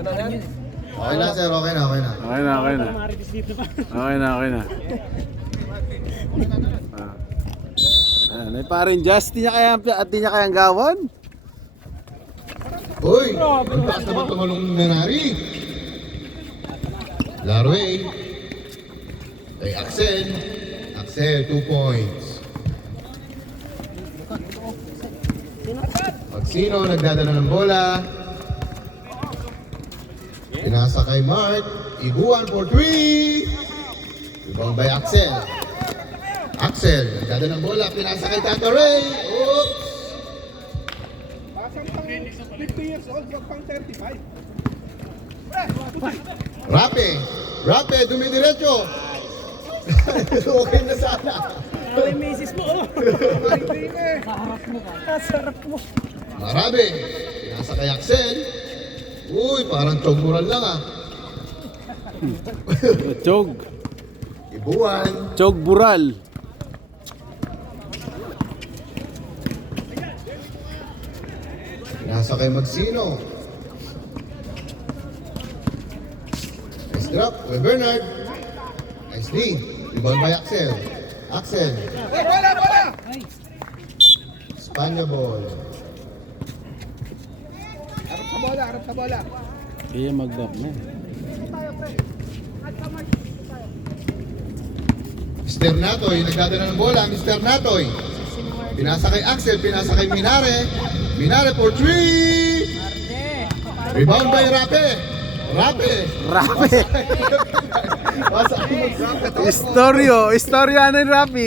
Okay na sir, okay na. Okay na. May parin Just, di niya kayang gawon? Uy! Ang taas naman tumalong ng nanari. Larway. Kay Axel. Axel, 2 points. Magsino nagdadala ng bola. Pinasa kay Mark. Iguan for 3. Rebound by Axel. Axel, nagdadala ng bola. Pinasa kay Tata Ray. Oops! 50 years old, wag pang 35. Rape, dumidiretso. Okay na sana. Ay, misis mo, oh. Sarap mo ka. Sarap mo. Marabe, pinasa kay Axel. Uy, parang chogmural lang ah. Chog. Ibuan. Chog bural. Pinasa kay Magsino. Nice drop, kay Bernard. Nice lead. Rebound by Axel. Axel. Bola! Espanya ball. Harap sa bola. Kaya mag-back na. Mr. Natoy, nagdadala ng bola. Mr. Natoy. Pinasa kay Axel, pinasa kay Minare. Minare for 3. Rebound by Rape. Rapi. Pasa kay Rape. Istoryo ano yung Rapi?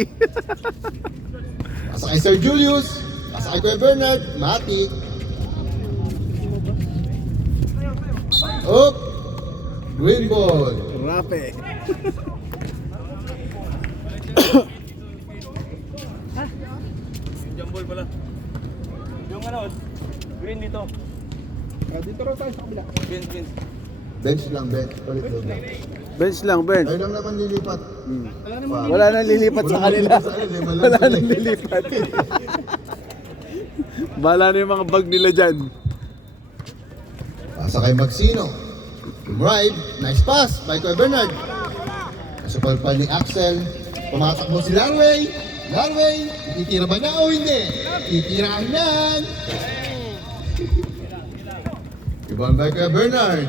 Pasa kay Sir Julius. Pasa kay Kuya Bernard. Mati. Up. Green ball. Rapi. Jambol pala. Yung ano, green dito. Dito raw tayo sa kabila. Green. Bench lang, bench. Palit lang. Bench lang, bench. Ay lang naman lilipat. Wala nang lilipat sa kanila. Wala nang lilipat. Bala na yung mga bag nila dyan. Pasa kay Magsino. Drive. Nice pass by Kuya Bernard. Nasupalpal ni Axel. Pumatakbo si Larway. Larway. Ititira ba niya o hindi? Titirahin yan. Rebound by Kuya Bernard.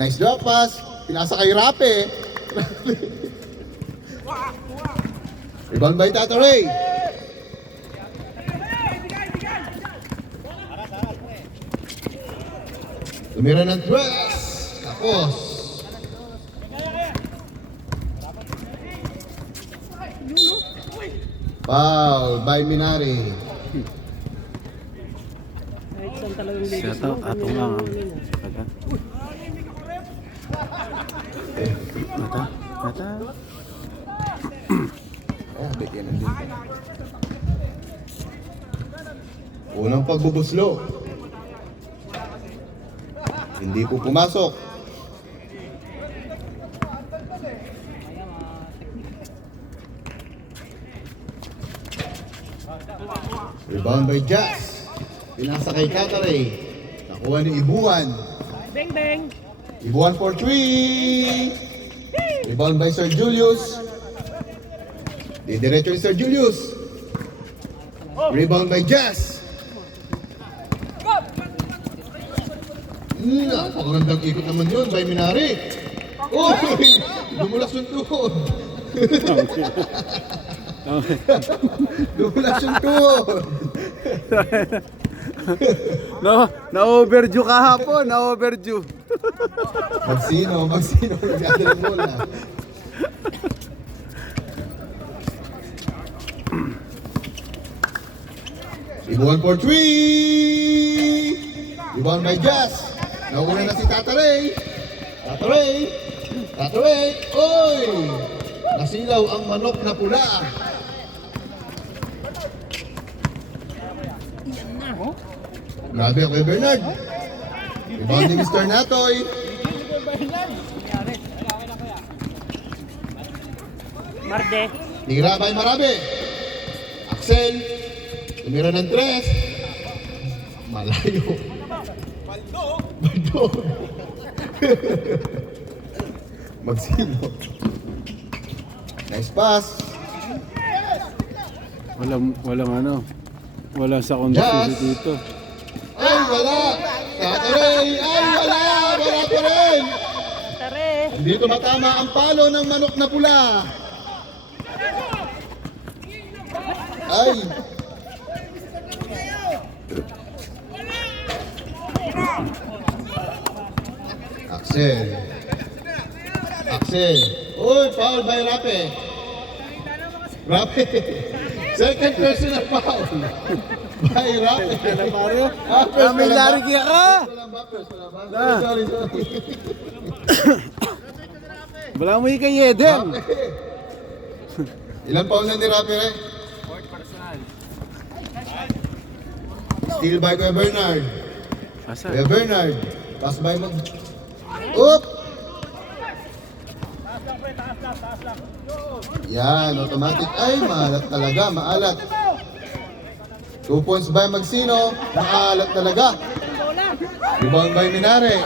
Nice drop pass. Pinasa kay Rape. Rebound by Tata Ray. Tumira ng dress. Tapos. Foul by Minari. Shout out atong lang. Mata. Oh, bigyan na din. Unang pagbubuslo. Hindi po pumasok. Rebound by Jazz. Pinasa kay Kataray. Nakuha ni Ibuan. Bang! Ibuan for 3. Rebound by Sir Julius. Didiretso ni Sir Julius. Rebound by Jazz. Napakagandang ikot naman yun by Minari. Oh! Dumulas yung tuhod. Dumulas yung tuhod. Na-overdue kahapon, na-overdue. Magsino, nagdadala ng bola. Ibuan for 3. Rebound by Jazz. Nauna na si Tata Ray. Oy! Nasilaw ang manok na pula. Grabe ako kay Bernard. Rebound ni Mr. Natoy. Marde. Tira by Marabe. Axel. Tumira ng 3. Malayo. Baldo. Magsino. Nice pass. Walang ano. Wala sa kondisyon Just. dito. Ay, wala. Tataray. Ay, wala. Wala pa rin. Hindi tumatama ang palo ng manok na pula. Ay. Axel. Axel. Uy, foul by Rape. Rape. Second personal foul. By Rape. Kamilari kaya ka! Sorry. Wala mo yung kay Eden. Ilan foul na ni Rape rin? Steal by Kuya Bernard. Asa? Kuya Bernard. Pass by mo. Oop! Yan, automatic. Ay, maalat talaga, maalat. 2 points by Magsino. Maalat talaga. Rebound by Minare.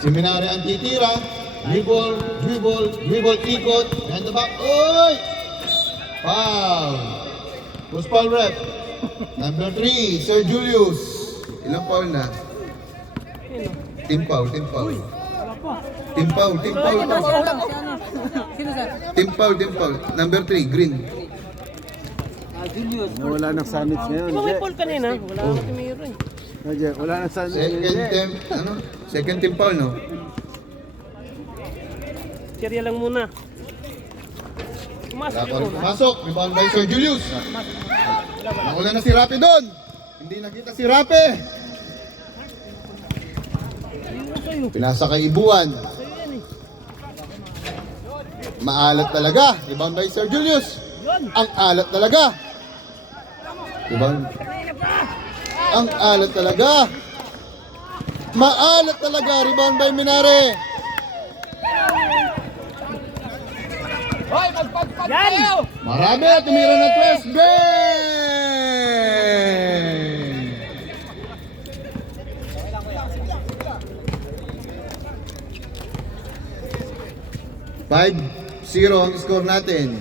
Si Minare ang titira. Dribble, ikot. Behind the back. Oy! Foul. Who's foul rep? Number 3, Sir Julius. Ilang foul na? Team foul. Team foul. Number 3, Green. Wala nang sanits ngayon. Di ba may Paul kanina? Wala naman si Miro eh. Wala nang sanits ngayon. Second team foul, no? Serya lang muna. Pumasok Dapat yun. pumasok. Rebound by Sir Julius. Nauna na si Rape doon. Hindi nakita si Rape. Pinasa kay Ibuan. Maalat talaga. Rebound by Sir Julius. Ang alat talaga. Rebound. Ang alat talaga. Maalat talaga. Rebound by Minare. Yan! Marami. Tumira na tres. Bang! 5-0 ang score natin.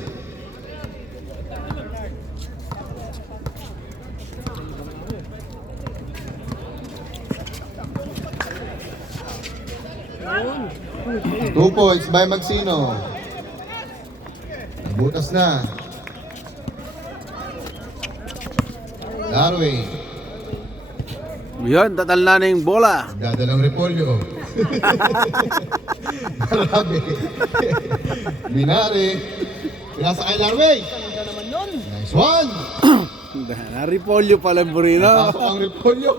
Yun. 2 points by Magsino. Nabutas na. Darwin. Yan, tatal na yung bola. Dadalang repolyo. Marami. Minare. Pinasa kay Darwin. Ganda naman nun. Nice one. Naripolyo pala Burino. Pasok ang repolyo.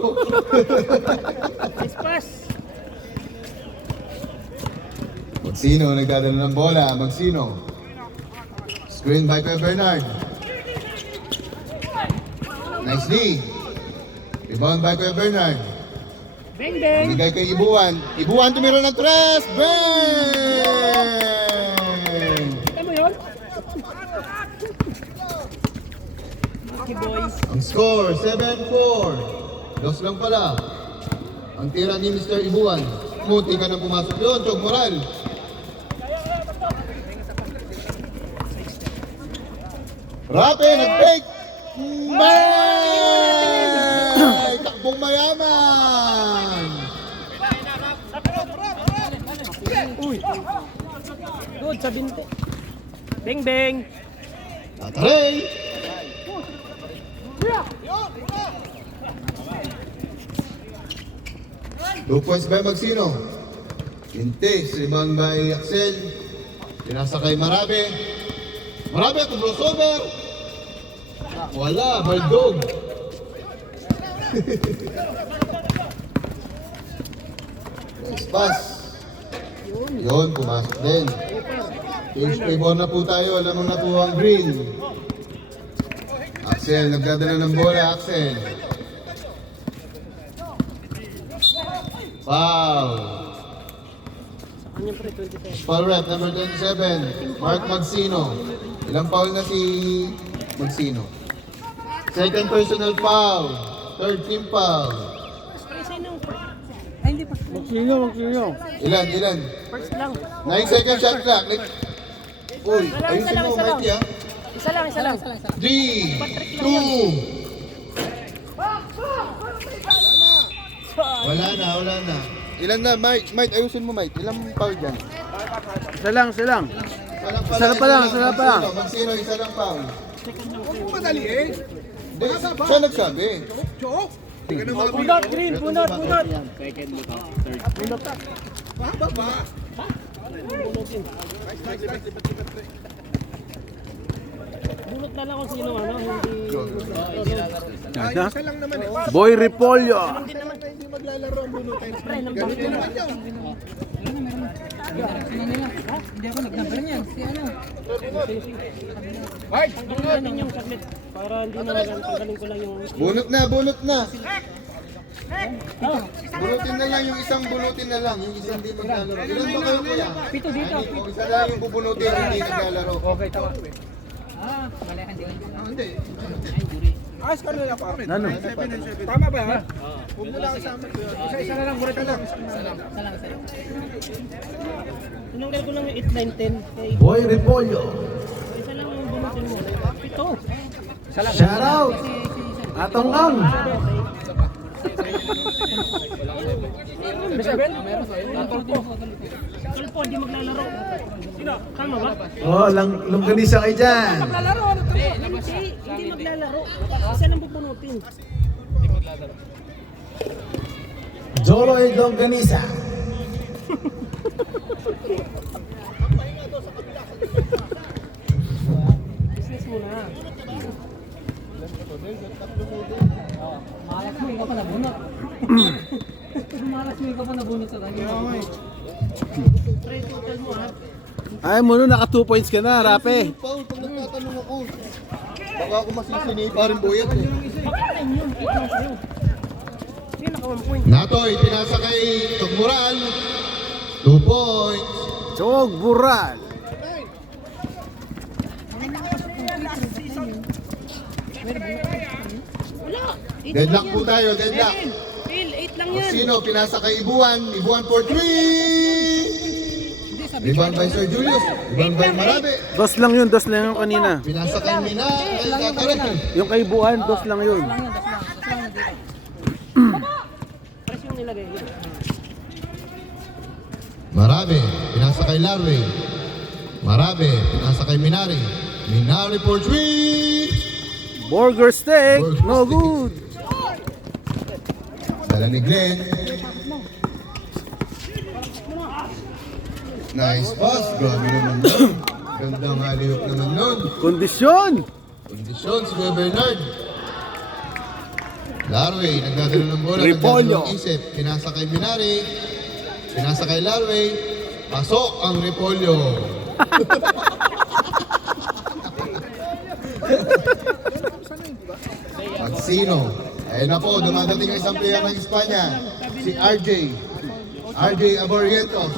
Nice pass. Magsino nagdadala ng bola. Magsino. Screen by Kuya Bernard. Nice D. Rebound by Kuya Bernard. Bang bang. Bigay kay Ibuan. Ibuan tumira ng tres. Bang! Kita mo yun? Lucky boys. Ang score, 7-4. Dos lang pala. Ang tira ni Mr. Ibuan. Munti ka na pumasok yun, Chog Moral. Rape, nag-fake! Bang! Takbong mayaman! Uy. Good sa binte. Bang bang. Tataray! Two points by Magsino. Intes, rebound by Axel. Pinasa kay Marabe. Marabe, to crossover. Wala, Baldog. Nice pass. Yun, pumasok din. Change favor na po tayo. Alam mo na po ang green. Axel, nagdadala ng bola, Axel. Foul. Kanya pre, 27. Foul rep, number 27. Mark Magsino. Ilang foul na si Magsino? Second personal foul. Third team foul. Ay, hindi pa. Magsino. Ilan? First lang. 9 seconds shot clock. Uy, ayusin mo, isa lang. Mikey, ha? Isa lang. 3, 2. Wala na. Ilan na, Mike? Mike, ayusin mo, Mike. Ilang foul dyan? Isa lang. Isa lang Magsino, isa lang foul. Huwag mo madaliin. Hindi, siya nagsabi. Chok! Hindi ka na mga Bunot, green. Bunot. Baba. Bunot na lang kung sino, hindi. Ay, Ano? isa lang naman eh. Boy Repolyo. Hindi maglalaro ang bunutin. Ganun din naman yun. Hindi ako nag-number niyan. Si ano? Tanggalin yung saglit. Para hindi na tanggalin ko lang yung... Bunot na. Ah, Bunutin na lang, yung isang bunutin na lang. Yung isang di maglalaro. Ilan ba kayo, kuya? pito dito. O, isa lang yung bubunutin, hindi naglalaro. Hindi. Ayos ka na lang pa. Ano? 7 and 7. Tama ba yan? Huwag mo lang isama ko yun. Isa na lang, buret ka lang. Tinanggal ko lang yung 8, 9, 10. Okay. Boy Repolyo. Isa lang yung bunutin mo. Pito. Shout out. Atong ang. Tulpo, hindi maglalaro. Sino? Tama ba? Oh, longganisa kayo dyan. Maglalaro. Hindi maglalaro. Isa lang bubunutin. Joloy longganisa. Business muna. Malas mo, ikaw pa nabunot. Malas mo, ikaw pa nabunot sa kanya. Try total mo ha. Ay, Mono, naka 2 points ka na, Rape. Paul, pag nagtatanong ako, baka ako masisinay pa rin buyat eh. Bakit na yun? 8 lang sa'yo. Sige, naka 1 point. Natoy, pinasa kay Tugmural. 2 points. Chog Bural. Wala. Deadlock po tayo, deadlock. Phil, 8 lang yan. Sino, pinasa kay Ibuan. Ibuan for 3. Rebound by Sir Julius. Rebound by Marabe. Dos lang yun kanina. Pinasa kay Mina. Kay Kakare. Yung kay Buan, dos lang yun. Press yung nilagay. Marabe, pinasa kay Larway. Marabe, pinasa kay Minari. Minari for 3. Burger steak, no good. Dala ni Glenn. Nice pass. Grabe naman nun. Gandang halihok naman nun. Kondisyon. Kondisyon si Kuya Bernard. Larway, nagdadala ng bola. Repolyo. Nagdadala ng isip. Pinasa kay Minari. Pinasa kay Larway. Pasok ang Repolyo. Magsino. Ayun na po, dumadating ang isang player ng Espanya. Si RJ. RJ Aborrientos.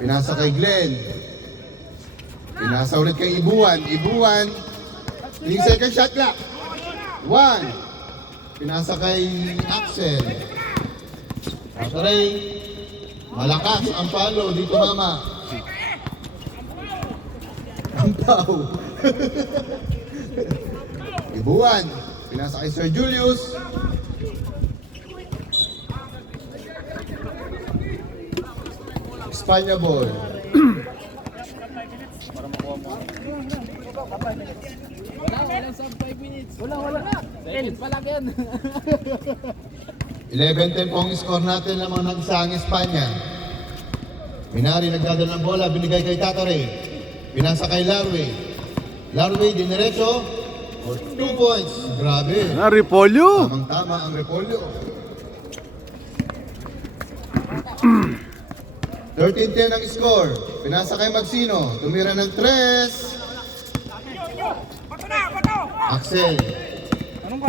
Pinasa kay Glenn. Pinasa ulit kay Ibuan. Ibuan. 3 second shot clock. 1. Pinasa kay Axel. Ataray. Malakas ang palo dito, mama. Ang pao. Ibuan. Pinasa kay Sir Julius. Espanya ball. Wala. 11-10 po ang score natin lamang ng isang Espanya. Minari nagdadala ng bola, binigay kay Tatare. Pinasa kay Larway. Larway, diniretso. For 2 points. Grabe. Repolyo. Tamang-tama ang Repolyo. 13-10 ang score. Pinasa kay Magsino. Tumira ng 3. Axel.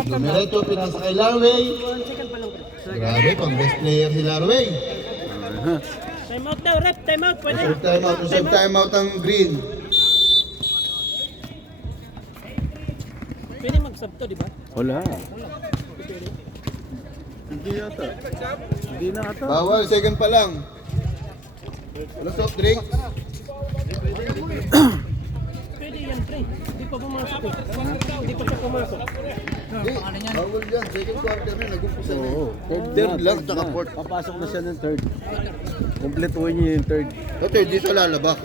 Dumiretso, pinasa kay Larway. 1 second pa lang. Grabe, pang best player si Larway. Time out daw, rep. Time out. Pwede. Reserve time out ang Green. Pwede mag-sub to, di ba? Wala. Hindi yata. Hindi na ata. Bawal, second pa lang. Ano soft drink? Pwede yan, pre. Hindi pa pumasok eh. Hindi pa siya pumasok. Hindi, bawal yan. Second quarter na, nag-umpisa na. Oo. Third lang, tsaka na. fourth. Papasok na siya ng third. Kompletuhin niyo yung third. Ito, hindi siya lalabak.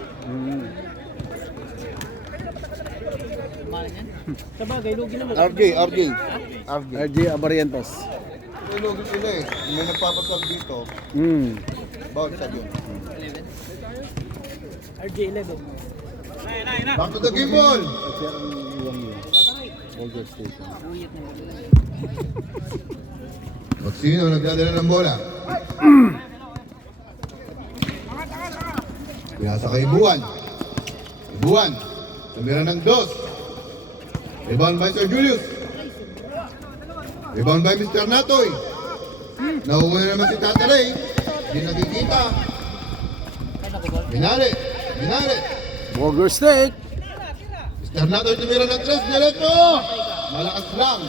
Sa bagay, lugi naman. RJ. RJ Abarientos. May logo sila eh. May nagpapasab dito. Bawal sa yun. RJ11. Back to the game ball! Kasi ang iwan yun. Older State. Magsino nagdadala ng bola. Pinasa kay Buwan. Buwan. Tumira ng dos. Rebound by Sir Julius. Rebound by Mr. Natoy. Nakukuha naman si Tata Ray. Hindi nakikita. Binali. Older State. Mr. Natoy tumira ng tres. Diretso. Malakas lang.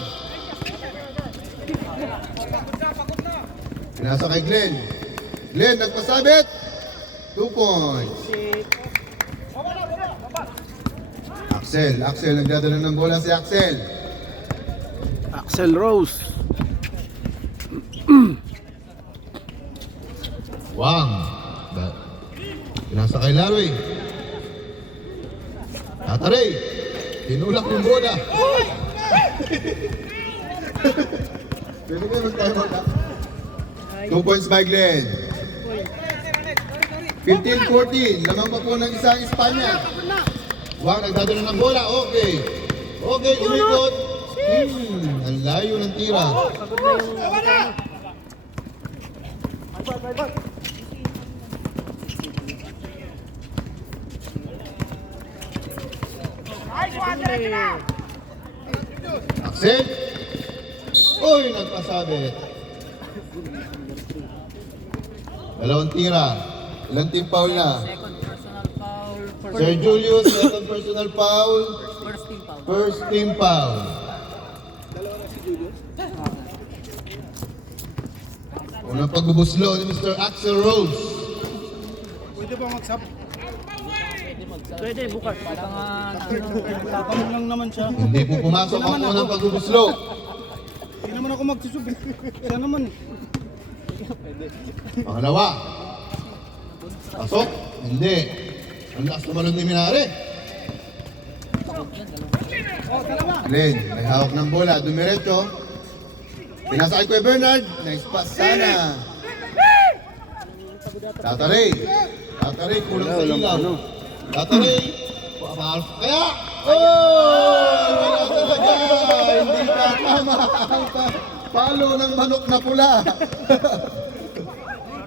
Pinasa kay Glenn. Glenn nagpasabit. 2 points. Axel nagdadala ng bola si Axel. Axel Rose. Wang. Pinasa kay Larry. Tataray. Tinulak yung bola. Pwede ba mag-time out? 2 points by Glenn. 15-14. Lamang pa po ng isang Espanya. Wang nagdadala ng bola. Okay, umikot. Ang layo ng tira. Axel. Uy, nagpasabit. Dalawang tira. Ilang team foul na? Second personal foul. Sir Julius, second personal foul. First team foul. First team foul. Unang pagbubuslo ni Mr. Axel Rose. Pwede ba mag-sub? Pwede, bukas. Para nga, Tapang lang naman siya. Hindi po pumasok ang unang pagbubuslo. Hindi naman ako magsusub. Siya naman eh. Pangalawa. Pasok. Hindi. Ang lakas tumalon ni Minare. Glenn, may hawak ng bola. Dumiretso. Pinasa kay Kuya Bernard. Nice pass sana. Tataray. Kulang sa ilaw. Tataray. Kaya. Oh! Wala talaga. Hindi ka tama. Palo ng manok na pula.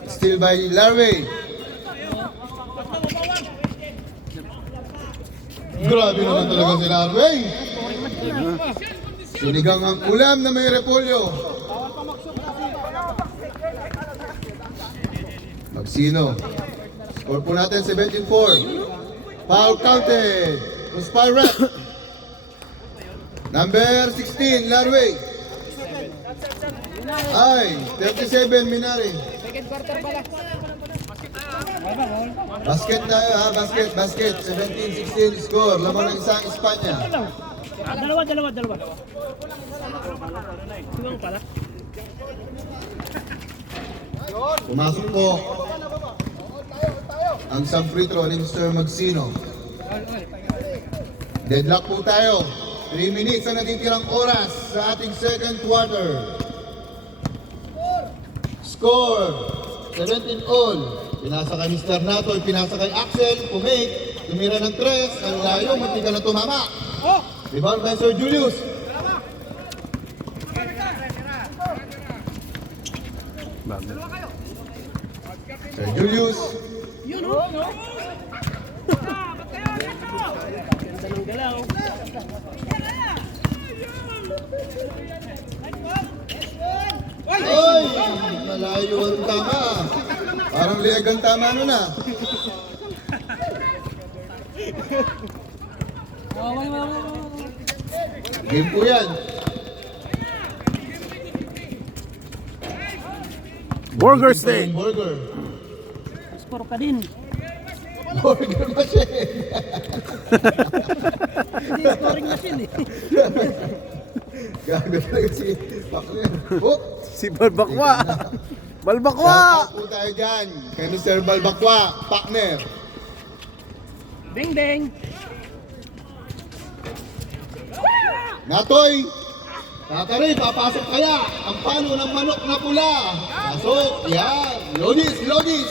Still by Larry. Grabe naman talaga si Larry. Sinigang ang ulam na may repolyo. Magsino. Score po natin 17-4. Foul counted. Conspirat. Number 16, Larway. Ay, 37, Minari. Basket tayo ha, basket. 17-16 score. Lamang ng isang Espanya. Dalawa. Tuwang pala. Pumasok po ang isang free throw ni Mr. Magsino. Deadlock po tayo. 3 minutes ang natitirang oras sa ating second quarter. Score 17 all. Pinasa kay Mr. Natoy, pinasa kay Axel, pumake, tumira ng 3, ang layo, munti ka na tumama. Rebound by Sir Julius. Sir Julius. Ganda ng galaw. Oy! Malayo ang tama. Parang liag ang tama nun ah. Game po yan. Burger steak. Burger. Sport ka din. Burger machine. Hindi scoring machine eh. Gago talaga si Pakner. Oh! Si Balbakwa. Balbakwa! Shoutout po tayo dyan kay Mr. Balbakwa, Pakner. Ding ding. Natoy! Tatari, papasok kaya ang pano ng manok na pula. Pasok, yan. Lodis, Lodis.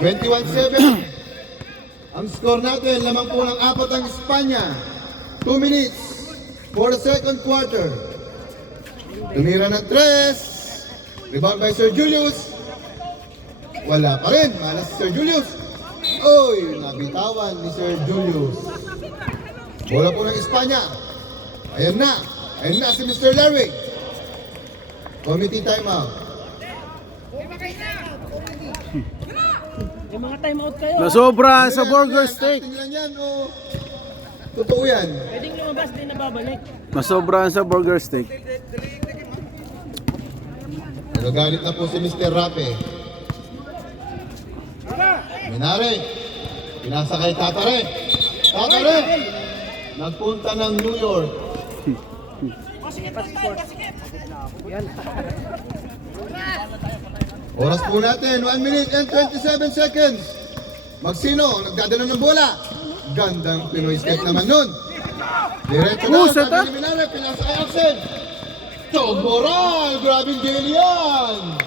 21-7. Ang score natin, lamang po ng 4 ang Espanya. 2 minutes for the second quarter. Tumira ng 3. Rebound by Sir Julius. Wala pa rin. Malas si Sir Julius. Oy, nabitawan ni Sir Julius. Bola po ng Espanya. Ayan na. Ayan na si Mr. Larry. Committee timeout. Yung mga timeout kayo. Nasobra sa Ayan, burger ayan, steak. acting lang yan, o totoo yan. Pwedeng lumabas din na babalik. Nasobra sa burger steak. Nagagalit na po si Mr. Rape. Minare. Pinasakay Tatare. Tatare! Nagpunta ng New York. Oras po natin, 1 minute and 27 seconds. Magsino, nagdadala ng bola. Gandang Pinoy step naman nun. Diretso na, Pusa ta? sabi ni Minare, pinasakay Axel. Chog Moral, grabing gili yan.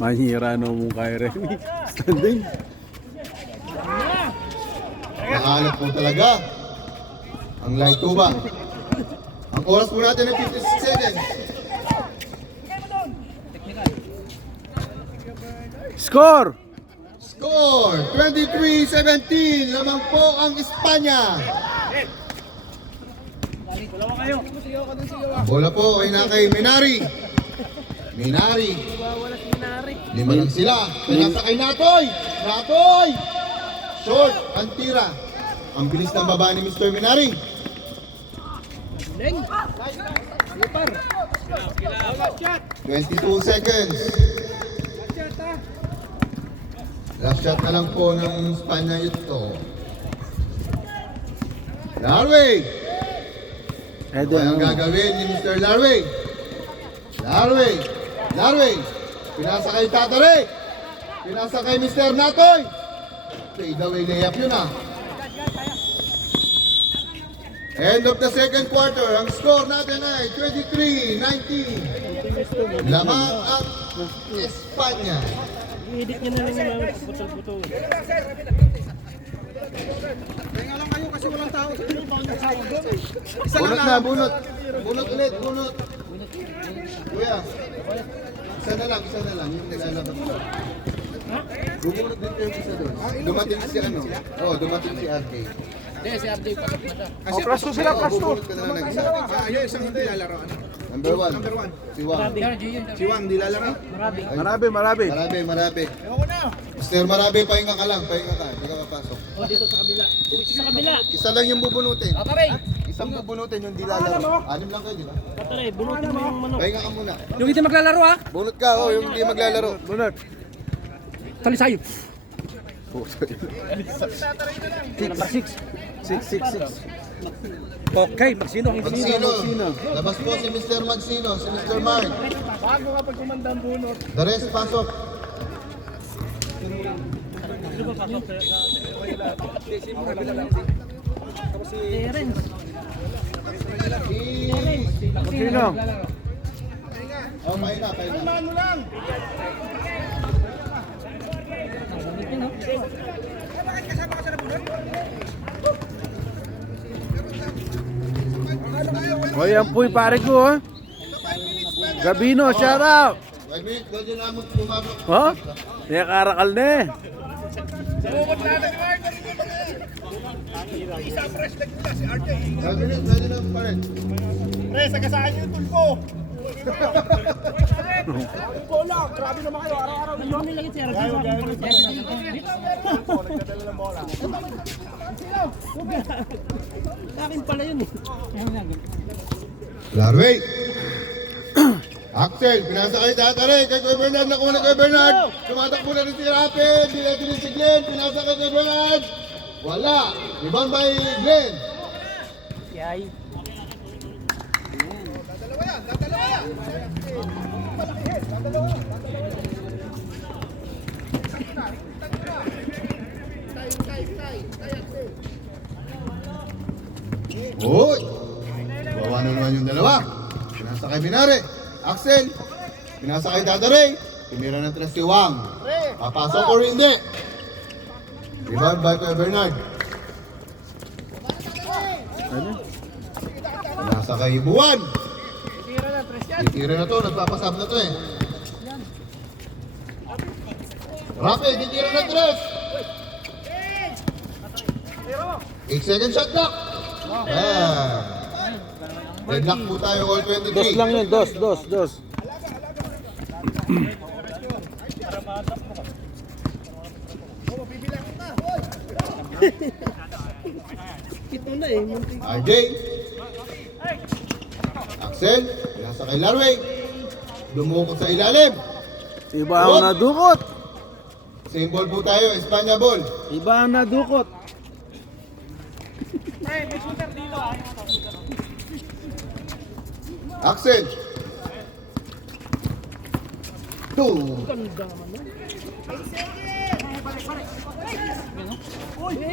Mahira no mong kay Remy. Standing. Nakahanap po talaga ang light tuba. Ang oras po natin ay 56 seconds. Score! Score, 23-17. Lamang po ang Espanya. Bola po ay na kay Minari. Minari. Lima lang sila. Pinasa kay Natoy. Natoy! Short ang tira. Ang bilis ng baba ni Mr. Minari. Ding. Super. 22 seconds. Last shot na lang po ng Espanya ito. Larway! Ano ang gagawin ni Mr. Larway? Larway! Larway! Pinasa kay Tatare! Pinasa kay Mr. Natoy! Fade away layup yun ah. End of the second quarter. Ang score natin ay 23-19. Lamang ang Espanya. I-edit nyo na lang yung mga putol-putol. Kaya lang kayo kasi walang tao sa pinipang ng sawa. Bunot na, bunot. Bunot ulit, bunot. Kuya, isa na lang, yung nilalabas. Bumunot din kayo isa doon. Dumating si ano? Oo, dumating si RK. Hindi, si RJ pa. Oh, plus 2 sila, plus 2. Bubunot ka na lang ng isa. Ayun, isang hindi lalaro. Number 1. Number 1. Si Wang. Si Wang, di lalaro. Marami. Marabi, marabi. Marabe. Ayoko na. Mr. Marabe, pahinga ka lang, pahinga ka. Hindi ka mapasok. O, dito sa kabila. Sa kabila. Isa lang yung bubunutin. Tatare. Isang bubunutin yung di lalaro. 6 lang kayo, di ba? Tatare, bunutin mo yung manok. Pahinga ka muna. Yung hindi maglalaro ha? Bunot ka, oh, yung hindi maglalaro. Bunot. Talisayo. Number 6. 6. Okay, magsino ang Magsino. Labas po si Mr. Magsino, si Mr. Mark. Bago kapag kumanda ang bunot. The rest, pasok. Terence. Sino? Oh, pahinga. Ano lang? Bunutin ha? O yan po'y pare ko ha. Gabino, shout out. 1 minute, pwede namin pumapok. Ha? Kaya karakal na eh. Bumot natin, Mark. Isa fresh leg nila si RJ. 1 minute, pwede namin pa rin. Pre, sagasaan yung tulpo. Bola, grabe naman kayo. Araw-araw Ano mo nilagay siya? Ragay sa akin pala siya. nagdadala ng bola. Sa akin pala yun eh. Larway. Axel, pinasa kay Tatare, kay Kuya Bernard, nakuha na kay Bernard. Tumatakbo na rin si Rapid, dinatili si Glenn, pinasa kay Kuya Bernard. Wala, rebound by Glenn. Yay. Uy! Bawa na naman yung dalawa. Pinasa kay Binare. Axel, pinasa kay Tatare. Tumira ng tres si Wang. Papasok or hindi? Rebound by Kuya Bernard. Pinasa kay Buwan. Titira na to, nagpapasab na to eh. Rapid, titira na tres. 8 second shot clock. Deadlock po tayo all 23. Dos lang yun, dos. Ito na eh. RJ. Axel, pinasa kay Larway. Dumukot sa ilalim. Iba ang nadukot. Same ball po tayo, Espanya ball. Iba ang nadukot. Axel. 2.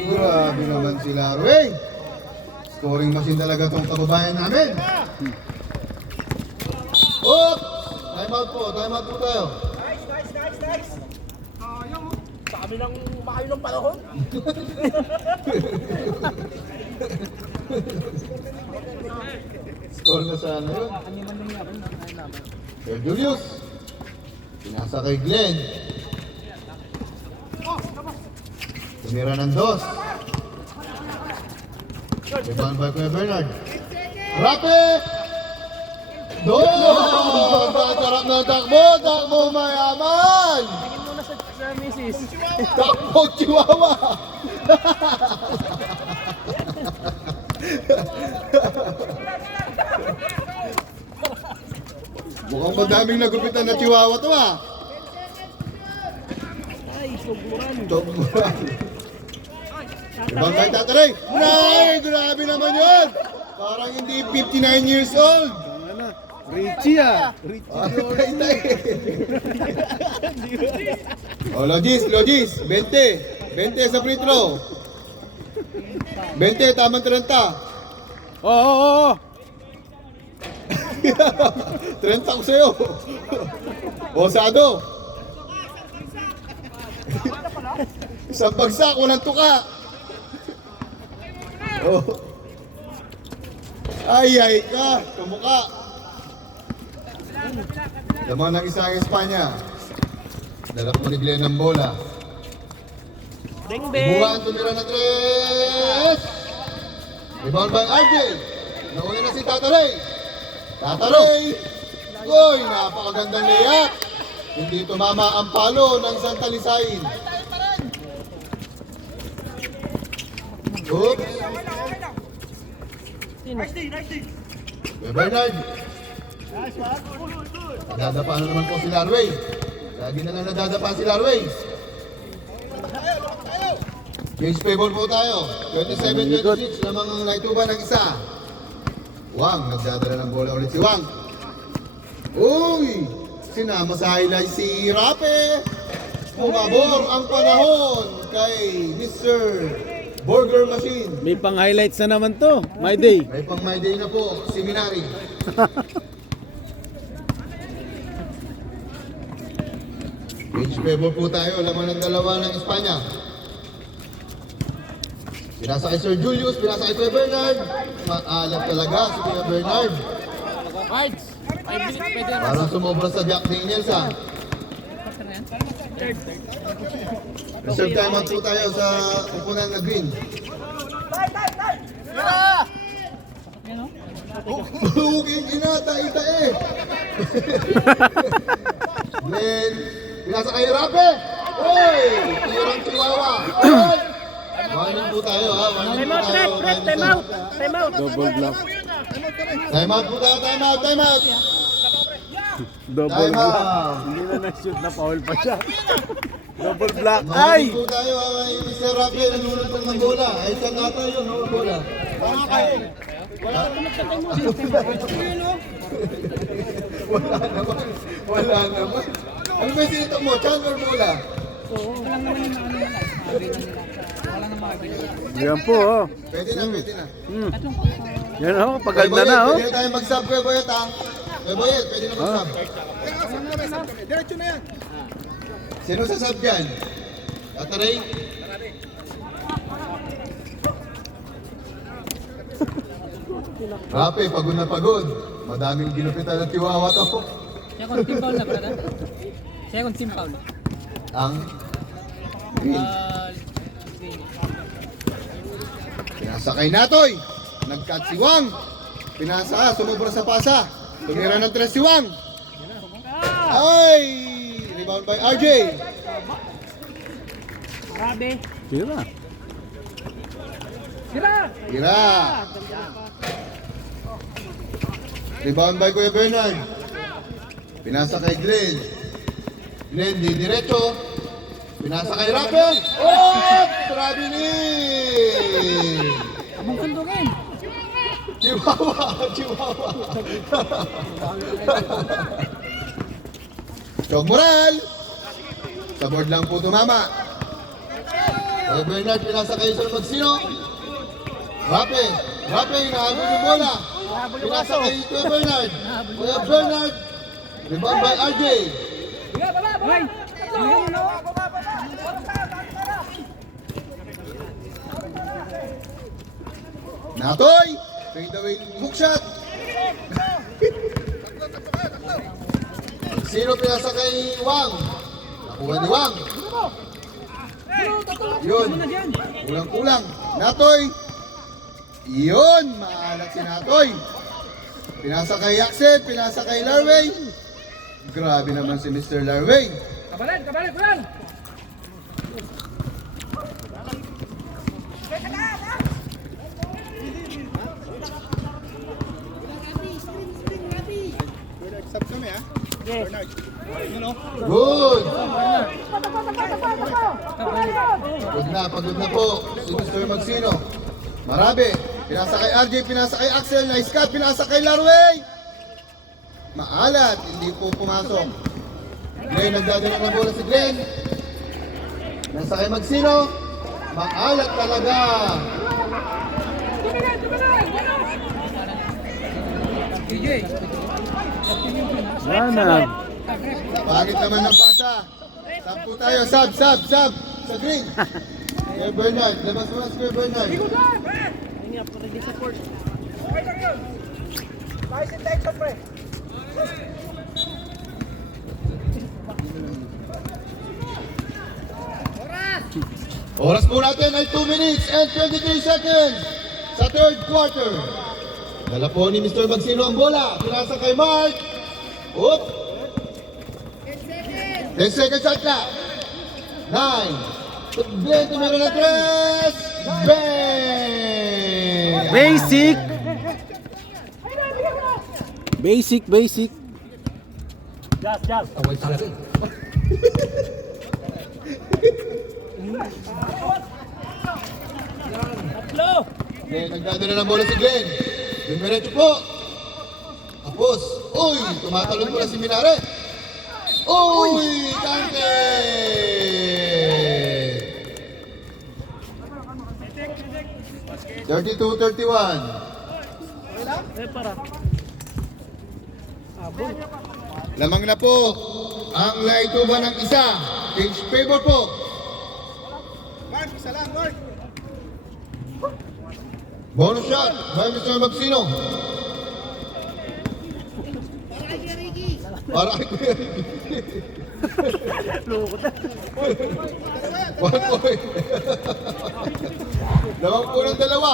Grabe naman si Larway. Scoring machine talaga tong kababayan namin. Oops! Time out po tayo. Sa kami ng makayo ng panahon. Score na sa ano yun? Sir Julius. Pinasa kay Glenn. Tumira ng dos. Rebound by Kuya Bernard. Rapi! Dos! Ang sarap ng takbo! Takbo mayaman! Tingin muna sa misis. Takbo Chihuahua! Mukhang madaming nagupitan na Chihuahua to ah. Ay, suburan. Tugmuran. Ibang kay Tataray. Nay! Grabe naman yun! Parang hindi 59 years old. Richie ah. Oh, Logis. 20. 20 sa free throw. 20, tamang 30. Oo. 30 ko sa'yo. Osado. Isang bagsak, walang tuka. Oh. Ay ka, kamuka. Laman ng isang Espanya. Dala po ni Glenn ng bola. Beng Buwan, tumira na tres. Rebound by RJ. Nauna na si Tataray. Tataray. Uy, napakagandang layup. Hindi tumama ang palo ng Santa Lisain. Oops. Kuya Bernard. Nadadapa na naman po si Larway. Lagi na lang nadadapa si Larway. Gauge play ball po tayo. 27-26 lamang ang naituba ng isa. Wang, nagdadala ng bola ulit si Wang. Uy! Sinama sa highlight si Rape. Pumabor ang panahon kay Mr. Burger Machine. May pang-highlights na naman to. My day. May pang my day na po, seminary. Gauge play ball po tayo. Laman ng dalawa ng Espanya. Pinasa kay Sir Julius, pinasa kay Kuya Bernard. Maalat talaga si Kuya Bernard. Cards. 5 minutes pwede na. Parang sumobra sa Jack Daniels ha. Reserve time out po tayo sa upunan na green. Yan o. Buking ina, tae-tae. Glenn, pinasa kay Rape. Oy! Tirang chihuahua. Oy! Warning po tayo ha. Warning po tayo. Time out. Double block. Time out po tayo. Time out. Time out. Double Time block. out. Hindi na na-shoot na foul pa siya. Double block. Warning Ay! po tayo ha. Kay Mr. Rape, nanunod po ng bola. Ay, saan nata yun? No, bola. Wala naman. Wala naman. Ano ba yung sinito mo? Chan or bola? Wala naman yung ano nila. Sabi na nila. Wala nang mga ganyan. Yan po, oh. Pwede na, pwede na. Atong Yan, oh. Paganda na, oh. Pwede na tayo mag-sub, Kuya Boyet, ha? Kuya Boyet, pwede na mag-sub. Diretso na yan. Sino sa sub dyan? Tataray? Rape, pagod na pagod. Madaming ginupitan ng tiwawa to. second team foul na, brother. Second team foul. Ang green. Green. Pinasa kay Natoy. Nag-cut si Wang. Pinasa, sumubra sa pasa. Tumira ng tres si Wang. Ay! Rebound by RJ. Grabe. Tira. Tira. Rebound by Kuya Bernard. Pinasa kay Glenn. Glenn, di diretso. Pinasa kay Rafael. Oh! Grabe ni! Abang sundugin. Chihuahua! Chihuahua! Chog Moral! Sa board lang po tumama. Kuya Bernard, pinasa kay Sir Magsino. Rape! Rape, hinahabol yung bola. Pinasa kay Kuya Bernard. Kuya Bernard. Rebound by RJ. Ay! Natoy! Fade away hook shot. Sino pinasa kay Wang? Nakuha ni Wang. Yun. Kulang-kulang. Natoy. Yun. Maalat si Natoy. Pinasa kay Axel. Pinasa kay Larway. Grabe naman si Mr. Larway. Kabalan, kulang. Stop kami ha. Yes. Good. Pagod na po si Mr. Magsino. Marabe. Pinasa kay RJ, pinasa kay Axel. Nice cut. Pinasa kay Larway. Maalat. Hindi po pumasok. Glenn, nagdadala ng bola si Glenn. Nasa kay Magsino. Maalat talaga. DJ. Sana. Pangit naman ng pasa. Sub po tayo. Sub. Sa green. Kuya Bernard. Labas mo na si Kuya Bernard. Okay lang yun. Nice and tight, pre. Oras po natin ay 2 minutes and 23 seconds sa third quarter. Dala po ni Mr. Magsino ang bola. Pinasa kay Mark. Oop. 10 seconds shot clock. 9. Glenn, tumira ng 3. Bang! Basic. Basic. Glenn, nagdadala ng bola si Glenn. Dumiretso po. Tapos, uy, tumatalon po na si Minare. Uy, tante! 32-31. Lamang na po ang laituban ng isa. Change favor po. Mark, isa lang, Mark. Bonus shot by Mr. Magsino. Para kay Kuya Ricky. One point. Lamang po ng dalawa.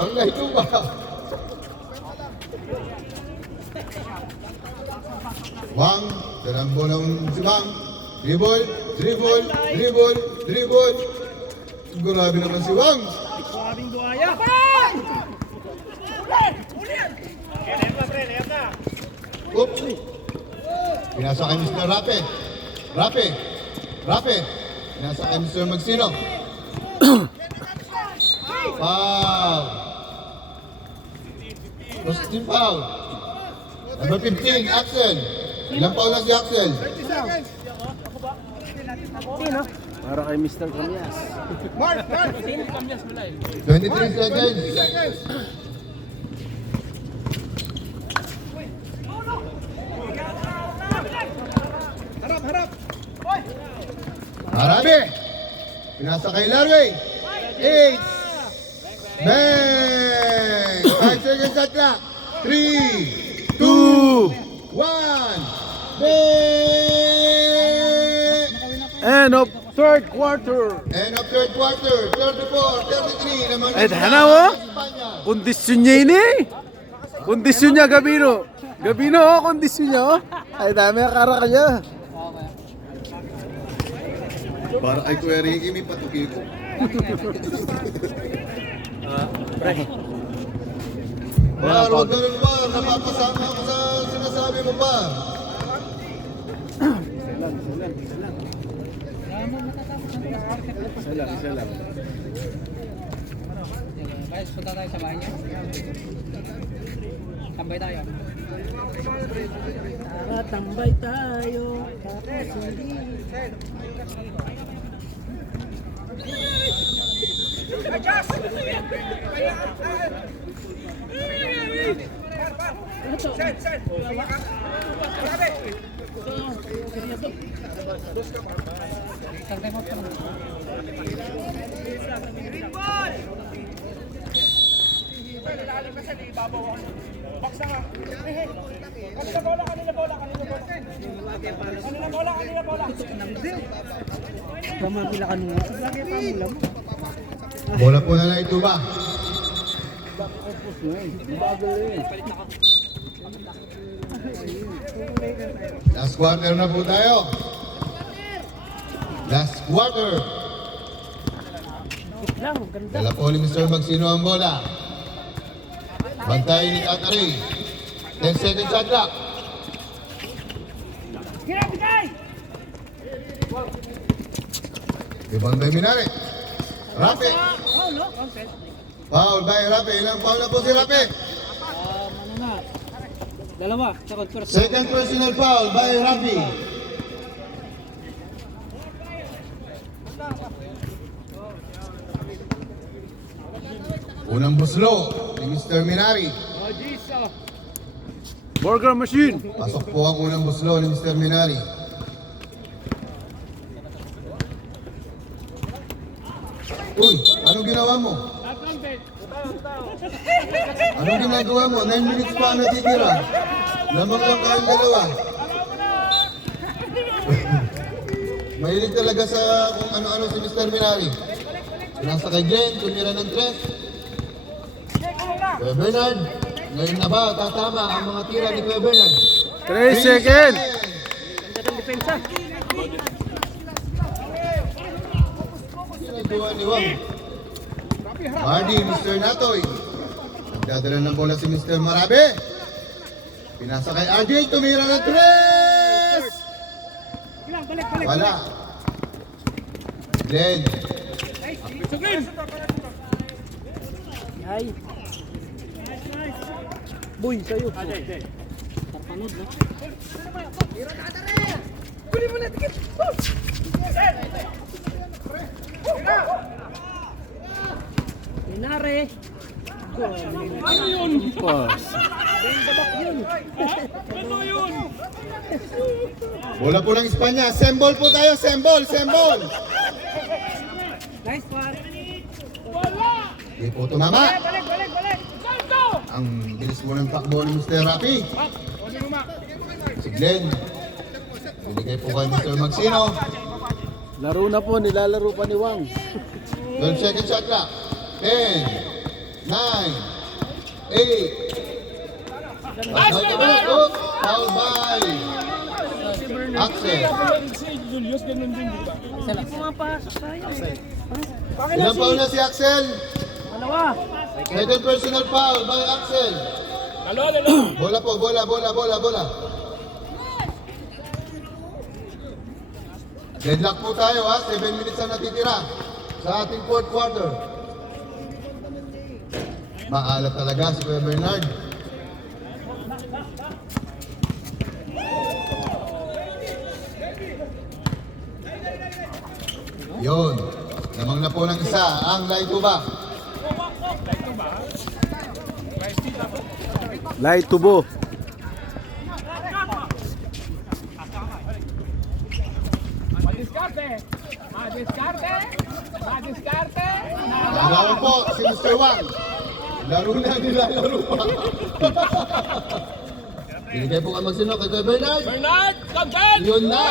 Ang laituba. Wang, dalang bola si Wang. Dribble, dribble, dribble, dribble. Grabe naman si Wang. Sabing buhaya. Oops. Pinasa kay Mr. Rape. Rape. Rape. Pinasa kay Mr. Magsino. Foul. Positive foul. Number 15, Axel. Ilang foul na si Axel? Para kay Mr. Camillas. Mark! 23 seconds. Harap! Marami. Pinasa kay Larway. 8. Bang! 5 seconds shot clock. 3, 2, 1. Bang! End of third quarter. End of third quarter. 34, 33. Naman Eh, hanaw? Kondisyon niya ini. Kondisyon niya, Gabino. Gabino, oh, kondisyon niya. Oh. Ay, dami ang karaka niya. Para ay query ini patuki ko. Par, huwag ganun pa. Napapasama ako sa sinasabi mo pa. Isa lang. Guys, punta tayo sa bahay niya. Tambay tayo. Tara, tambay tayo. Tapos hindi. Isang time out ka naman. Pamapila ka nung lagi pa mula mo. Bola po na lang ito ba? Last quarter na po tayo. Last quarter. Dala po ni Mr. Magsino ang bola. Bantay ni Tatari. 10 seconds shot clock. Ibang by Minare. Rape. Foul by Rape. Ilang foul na po si Rape? Ano na? Dalawa. Second first. Second personal foul by Rape. Unang buslo ni Mr. Minari. Burger machine. Pasok po ang unang buslo ni Mr. Minari. Uy, anong ginawa mo? Anong ginagawa mo? 9 minutes pa ang natitira. Lamang lang kayong dalawa. Mahilig talaga sa kung ano-ano si Mr. Minari. Nasa kay Glenn, tumira ng 3. Kuya Bernard, ngayon na ba tatama ang mga tira ni Kuya Bernard? 3 seconds. Ginagawa ni Wang. Mardy, Mr. Natoy. Nagdadala ng bola si Mr. Marabe. Pinasa kay RJ, tumira ng 3! Wala. Glenn. Ay. Boy, sa'yo. Tarpanood, no? Minare. Ano yun? Pass. Bola po ng Espanya. Sembol po tayo. Sembol. Nice one. Hindi po tumama. Ang bilis mo ng takbo ni Mr. Rapi. Si Glenn. Binigay po kay Mr. Magsino. Laro na po, nilalaro pa ni Wang. 12 second shot clock. 10, 9, 8. Foul by Axel. Si Julius, ganun din, di ba? Ilang foul na si Axel? Dalawa. Second personal foul by Axel. Bola po, bola. Deadlock po tayo ha, 7 minutes ang natitira sa ating fourth quarter. Maalat talaga si Kuya Bernard. Yun, lamang na po ng isa ang light tuba. Light tubo. Nalawan po si Mr. Wang. Laro na nilalaro pa. Binigay po ang magsinok kay Kuya Bernard. Bernard, content! Yun na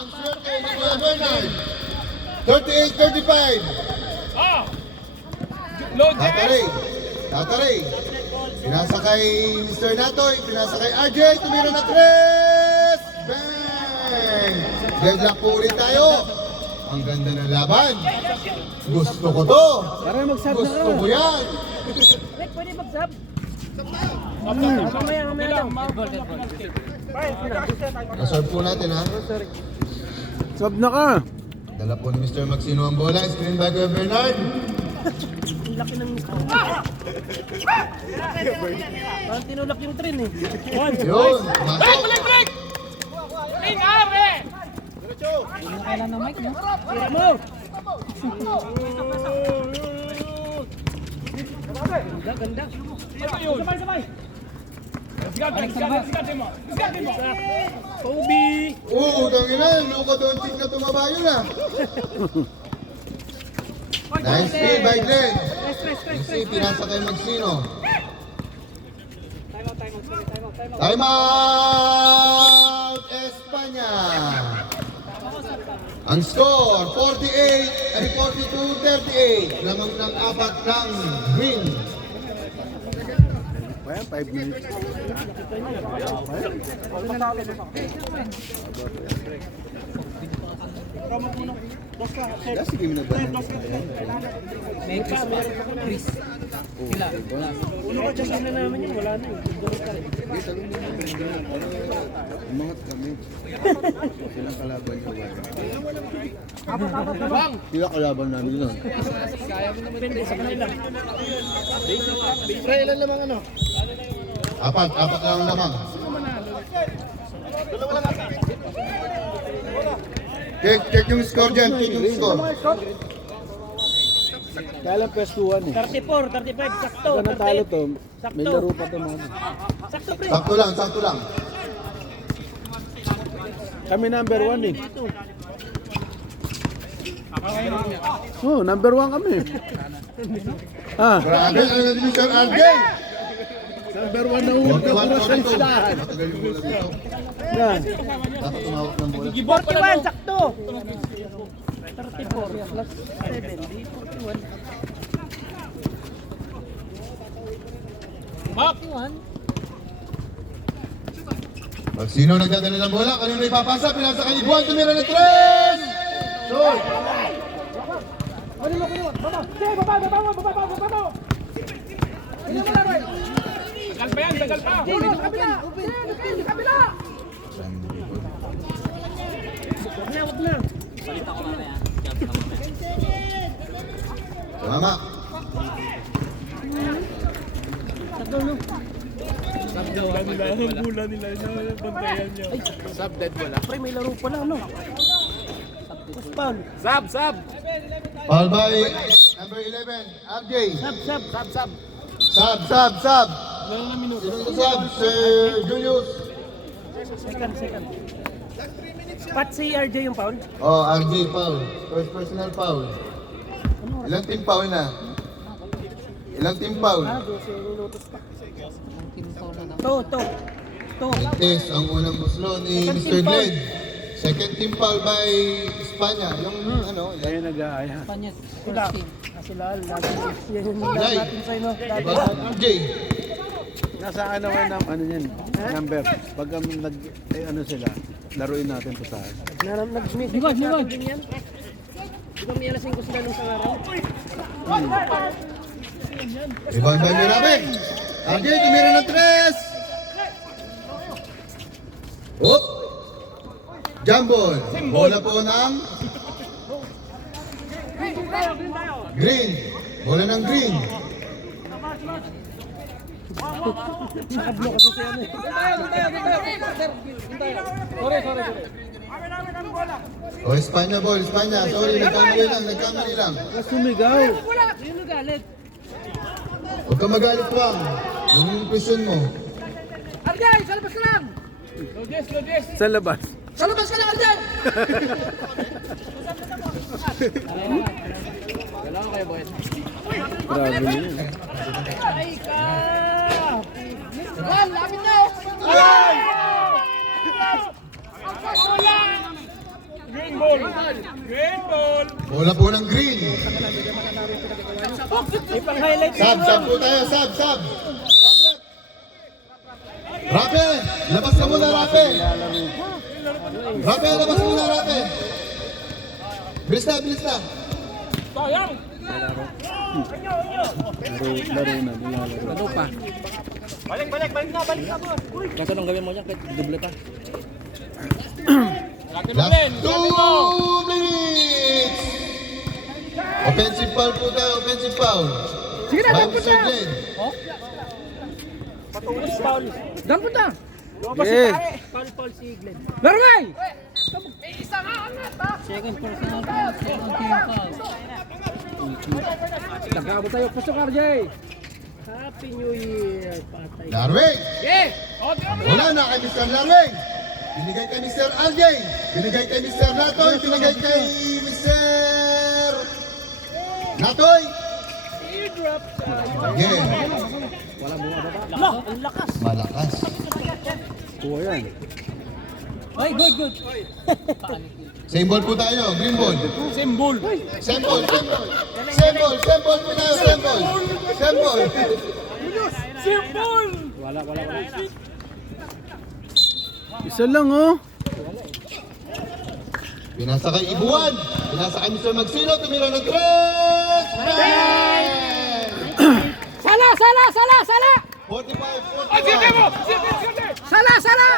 ang swerte ni Kuya Bernard. 38-35. Load Tataray. Pinasa kay Mr. Natoy, pinasa kay RJ, tumira na 3! Bang! Deadlock po ulit tayo. Ang ganda ng laban. Gusto ko to. Para mag-sub na Gusto ko yan. Rick, pwede mag-sub? Mamaya lang. Naserve po natin ha. Sub na ka. Dala po ni Mr. Maxino ang bola. Screen by Kuya Bernard. Ang laki ng miss. Parang tinulak yung train eh. Yun. Masok. Break! Ingare! Hindi na kailan ng mic, no? Tira mo! Ganda. Ano yun? Sabay! Diskarte mo! Kobe! Tangina. Luka Doncic na tumaba yun ah. Nice steal by Glenn. Easy, pinasa kay Maxino. Time out! Espanya! Ang score, 42-38. Lamang ng apat ng green. Kaya 5 minutes. Sige mo na ba? Chris. Sila. Uno ka dyan na namin yun, wala na eh. Umangat kami. Silang kalaban nyo. Sila kalaban namin nun. Depende sa kanila. Apat lang ang lamang. Check yung score dyan, check yung score. Kaya lang pestuhan eh. 34, 35, sakto. Kaya natalo to, may Sakto. laro pa to mga. Sakto, pre. Sakto lang. Kami number 1 eh. Oh, number 1 kami. Ah, Grabe, ano na Mr. RJ? number 1 na ulit na puro sa listahan. Matagal yung bola dito. Yan. Dapat tumawak ng bola. 41, sakto. 34 plus 7, di 41. Map! 41. Pag sino nagdadala ng bola, kanino ipapasa, pinasa kay Ibuan, tumira na 3! Shoot! Tagal pa! Wag na. Tama. Sakto, no? Ang bula nila na bantayan niya. Pre, may laro pala, no? Puspal. Sab! Foul by number 11, RJ. Sab. Sub. Sino ito sub? Sir Julius. Second. Pat si RJ yung foul? Oh, RJ foul. First personal foul. Ilang team foul na? Ilang team foul? 12 minutos pa. To. Entes ang unang muslo ni Second Mr. team foul. Glenn. Second team foul by Espanya. Yung Kaya nag-aaya. Sila. Sila. Yan yung Jai. natin sa'yo, no? Diba? RJ. Nasaan naman ng ano yan? Number. Pag nag, ano sila, Laruin natin to sa akin. Ligod, ligod. Di ba may alas 5 sila nung sa araw? Rebound by Mirabe. RJ, tumira ng 3. Oop. Jump ball. Bola po ng Green. Bola ng Green. O, Espanya ball, Espanya. Sorry, nagkamali lang. Sumigaw. Sino galit? Huwag ka magalit, Wang. Yung impression mo. Arjay, sa labas ka lang! Sa labas. Sa labas ka lang, Arjay! Grabe na yun. Ay ka! Wal, lapit na! Bola po ng Green. Sab po tayo, sab. Rape, labas ka muna, Rape. Rape, labas muna, Rape. Bilis na. Laro na, nilalaro. Ano pa? Balik na, Kaso nung gawin mo niya, kahit double pa. Last 2 minutes. Offensive foul po tayo, offensive foul. Sige na, By dampot Mr. na! Glenn. Dampot na! Eh, Paul si Glenn. Laro ngay! Second personal foul, second team foul. Nagkabot tayo, pasok RJ! Happy New Year, patay. Larwing. Yeah! Wala na kay Mr. Larwing. Binigay kay Mr. RJ. Binigay kay Mr. Natoy. Binigay kay Mr. Natoy. Again. Ang lakas! Malakas. kuha yan. Ay, good! Same ball po tayo. Green ball. Same ball. Same ball po tayo. Same ball. Wala. Isa lang oh. Pinasa kay Ibuan. Pinasa kay Mr. Magsino. Tumira ng 3. Sala! 45. Sala!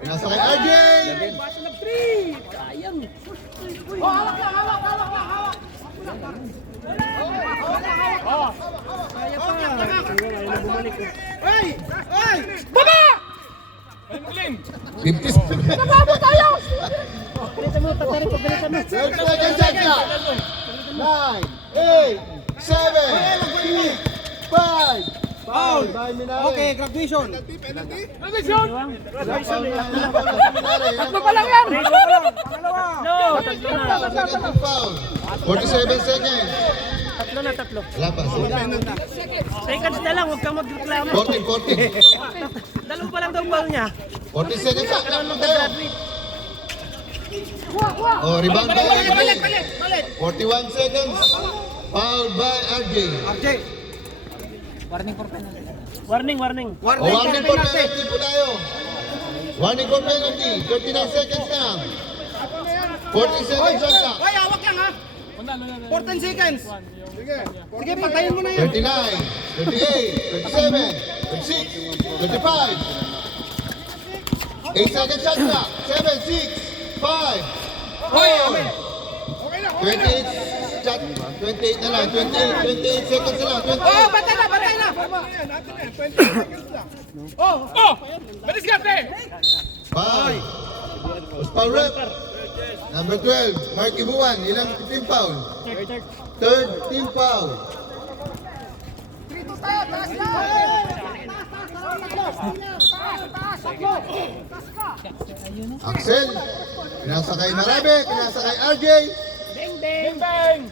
Pinasa kay RJ. Sayang! Baba! 50 Nababot tayo! Pilitan mo, tatarin ko, pilitan mo. 30 seconds extra. 9, 8, 7, 5. Foul by Minare. Okay, graduation. Tatlo pa lang yan! No! 47 seconds. Tatlo. Wala pa. Seconds na lang, huwag kang magreklamo. 40. Dalawa pa lang daw ball niya. 40 seconds sa akin mo tayo. Oh, rebound by RJ. 41 seconds. Foul by RJ. RJ. Warning. Oh, warning for penalty po tayo. Warning for penalty. 39 seconds na. 40 seconds sa. Hoy, hawak lang ha. 14 seconds. Sige, patayin mo na yan. 39, 38, 37, 36, 35. 8 seconds shot na. 7, 6, 5, 4. 28 shot. 28 na lang. 28 seconds na lang. 28. Batay na. Foul. Foul rep. Number 12, Mark Ibuan. Ilang team foul? Third team foul. Axel. Pinasa kay Marabe. Pinasa kay RJ. Bang!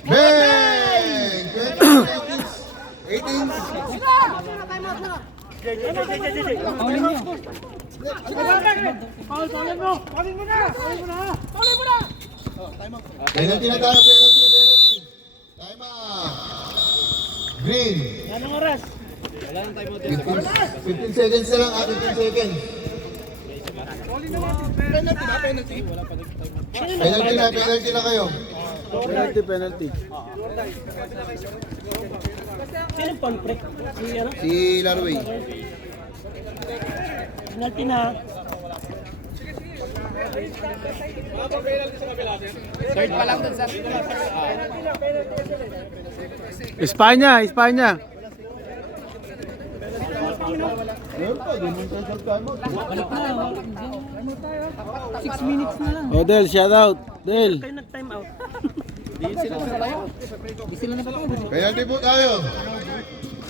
18. Penalty na tayo, penalty. Time out. Green. Anong oras? 15 seconds na lang, 15 seconds. Penalty ba? Penalty? Penalty na kayo. Penalty, penalty. Sino pang pre? Si ano? Si Larway. Penalty na. Espanya, Espanya. Balik na. 6 minutes na lang. Oh, Del, shout out. Del. Kayo nag-time out. Di sila napatawag. Penalty po tayo.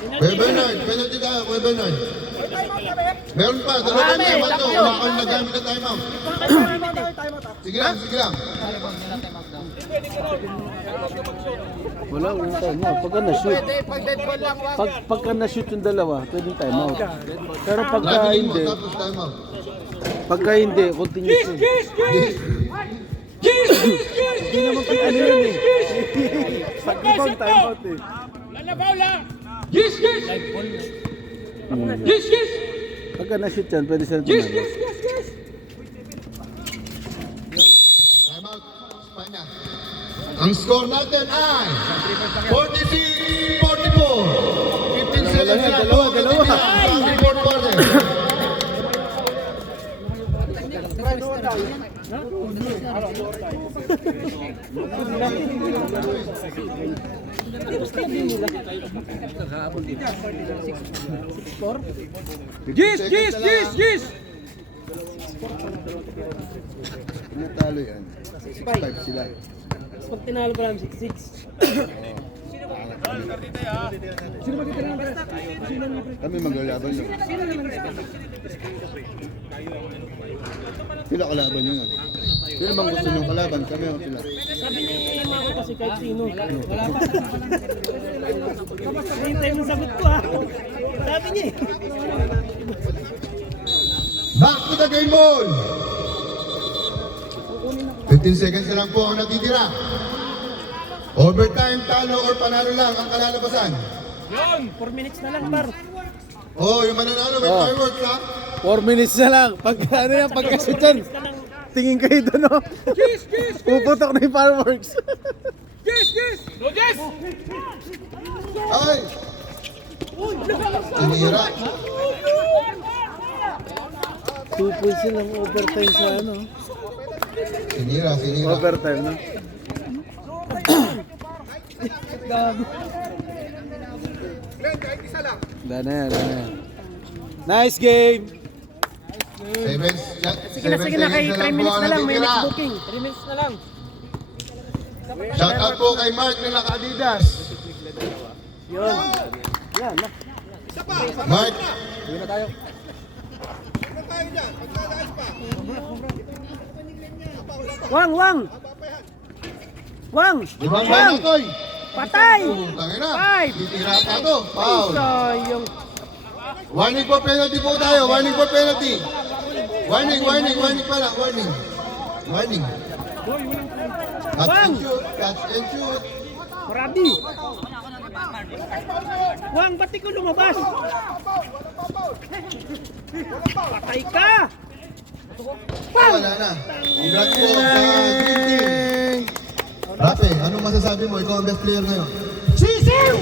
Kuya Bernard, penalty tayo, Kuya Bernard. Meron pa, dalawang time out to. Wala kang nagamit na time out. Sige lang, sige lang. Wala, walang time out. Pagka na-shoot. Pagka na-shoot yung dalawa, pwedeng time out. Pero pagka Traveling mo, hindi, tapos time out. pagka hindi, continuous yun. Hindi naman kung ano yun eh. Pag ibang time out eh. Pagka na-shoot yan, pwede sila tumalo. Time out, Espanya. Ang score natin ay 46-44. 15 seconds na. Dalawa. Fourth quarter. Gis! Natalo yan. 6-5 sila. Pag tinalo ko lang 6-6. Kami maglalaban yun. Sila kalaban yun. Sila bang gusto nyo kalaban? Kami o sila? Sabi ni Mako kasi kahit sino. Wala pa. Hintay mo sagot ko ha. Sabi niya eh. Back to the game ball! 15 seconds na lang po ang natitira. Overtime, talo or panalo lang ang kalalabasan. 4 minutes na lang par. Oh, yung mananalo may fireworks ha? 4 minutes na lang. Pagka ano yan, pagka-shoot yan. Tingin kayo doon, no? Puputok na yung fireworks. Ay! Sinira. 2 points silang overtime sa ano. Sinira. Overtime, no? Dana yan. Nice game! 7 Sige na kay 3 minutes na lang. May next booking. 3 minutes na lang. Shout out po kay Mark na naka-Adidas. Yun. Yan. Mark, Wang! ibang ba na toy? Patay! Tangin na. Five. Titira pa to. Foul. Sayang. Warning for penalty po tayo. Warning for penalty. Warning pala. Warning. Catch and shoot. Marabi. Wang, ba't ikaw lumabas? Patay ka! Wala na. Congrats po sa Green Team. Rafe, anong masasabi mo? Ikaw ang best player ngayon. Sisiw!